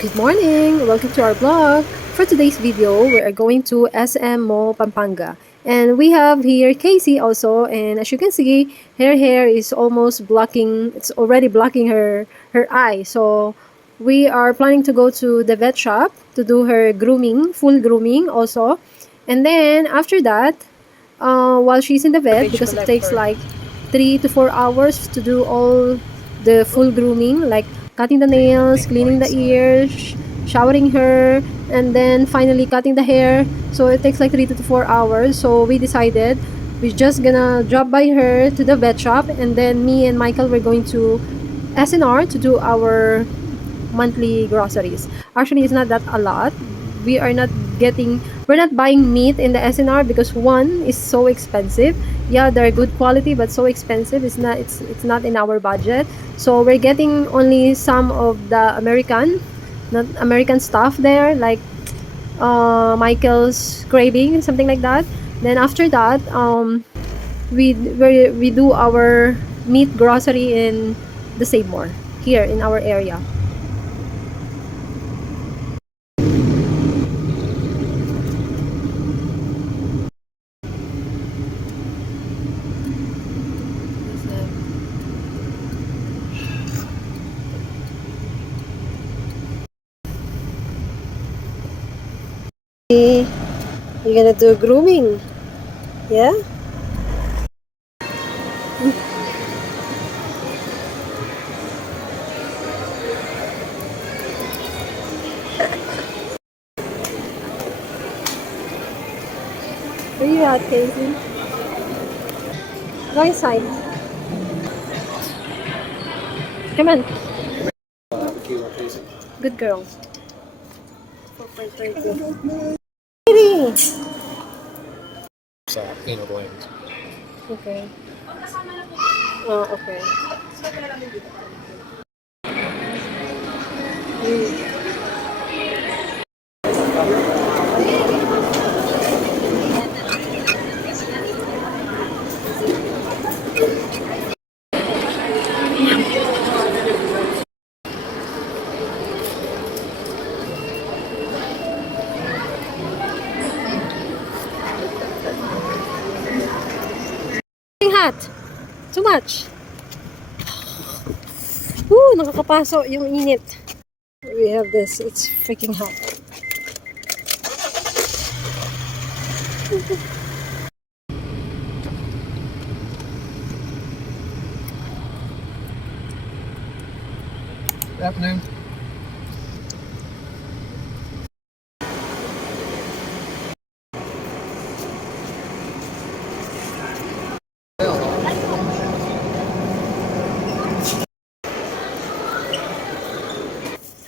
Good morning! Welcome to our vlog. For today's video, we are going to SM Mall Pampanga. And we have here Casey also, and as you can see, her hair is almost blocking, it's already blocking her eye. So we are planning to go to the vet shop to do her grooming, full grooming also. And then after that, while she's in the vet, because it takes like 3 to 4 hours to do all the full grooming, like cutting the nails, cleaning the ears, showering her, and then finally cutting the hair. So it takes like 3 to 4 hours. So we decided we're just gonna drop by her to the vet shop, and then me and Michael were going to SNR to do our monthly groceries. Actually, it's not that a lot. We are not we're not buying meat in the SNR because one is so expensive. Yeah, they're good quality, but so expensive. It's not in our budget. So we're getting only some of the not American stuff there, like Michael's craving, something like that. Then after that, we do our meat grocery in the Save More here in our area. You're gonna do grooming, yeah? Where you at, Casey? Go inside. Come on. Good girl. 4.30. Kitty! Anal glands. Okay. Oh, okay. Mm. Hot. Too much. Nakakapaso yung init. We have this. It's freaking hot. Good afternoon.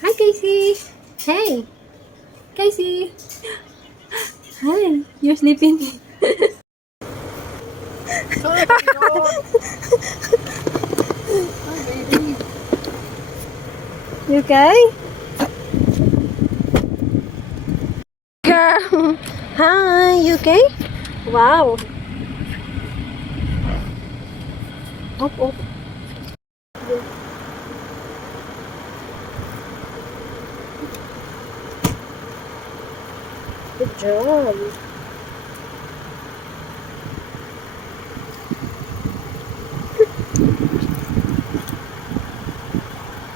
Hi, Casey. Hey, Casey. Hi, you're sleeping. Hi, dog. Hi, baby. You okay? Girl. Hi, you okay? Wow. Up, up. Good job.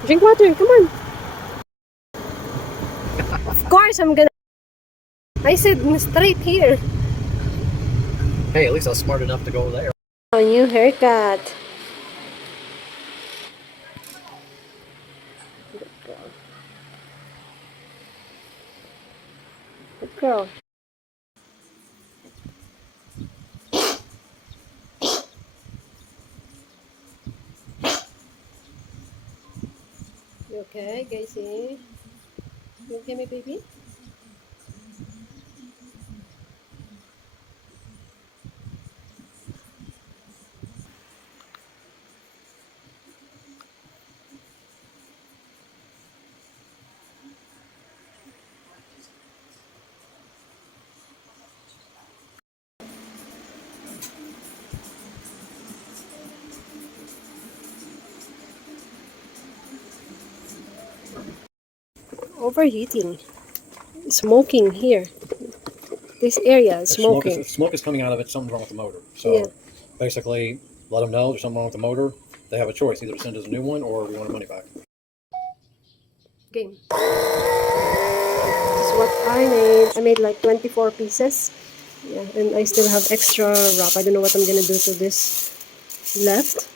Drink water, come on. Of course, I said straight here. Hey, at least I was smart enough to go there. A new haircut. Good girl. Good girl. You okay, Casey? You okay, my baby? overheating. Smoking here. This area is smoking. Smoke is coming out of it. Something's wrong with the motor. So Yeah. basically, let them know there's something wrong with the motor. They have a choice: either to send us a new one or we want our money back. Game. This is what I made. I made like 24 pieces. Yeah, and I still have extra wrap. I don't know what I'm gonna do to this left.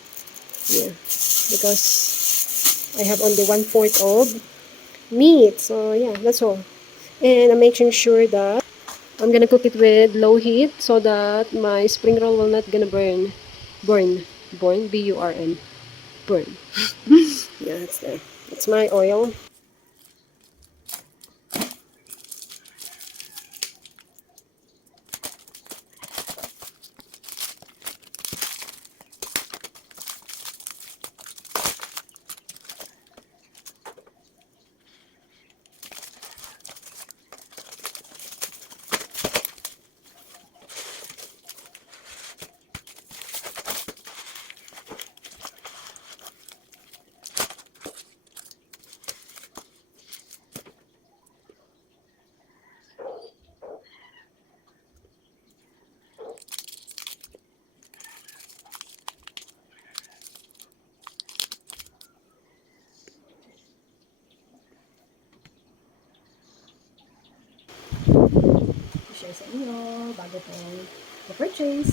Yeah, because I have only 1/4 of meat. So yeah, that's all. And I'm making sure that I'm gonna cook it with low heat so that my spring roll will not gonna burn. B-U-R-N. Burn. Yeah, it's there. It's my oil. I-share sa inyo bago pong ma-purchase.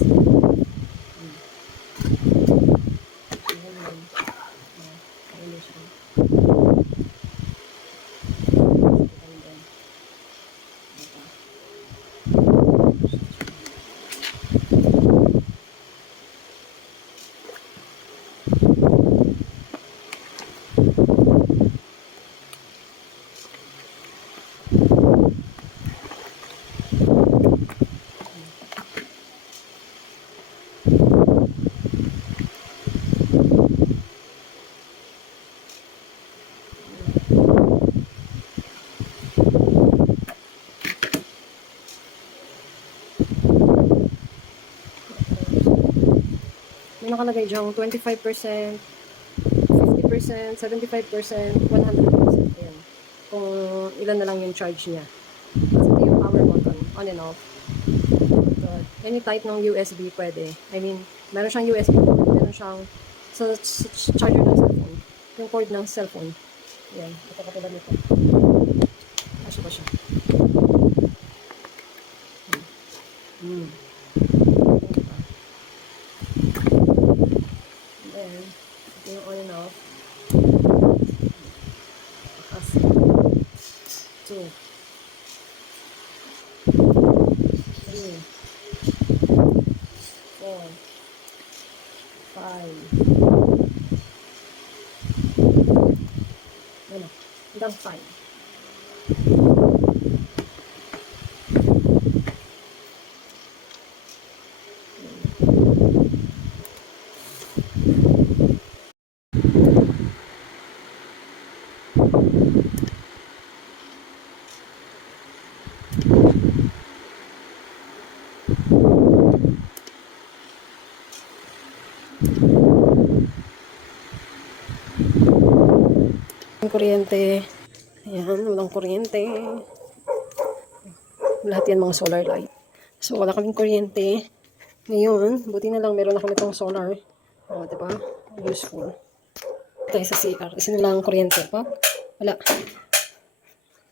May nakalagay dyan 25%, 50%, 75%, 100%. Ayan. Kung ilan na lang yung charge niya. Kasi ito yung power button, on and off. So, any type ng USB pwede. I mean, meron siyang USB port, meron siyang sa charger ng cellphone. Yung cord ng cellphone. Ayan, ito katulad nito. Kasya pa siya. Then, ito yung on and off. Kasi, 2, 3, 4, 5. Ano? Hanggang 5. Kuryente. Ayan, walang kuryente. Lahat yan mga solar light. So, wala kaming kuryente. Ngayon, buti na lang meron na kami itong solar. O, diba? Useful. Tayo sa CR. Isa na lang ang kuryente. Wala.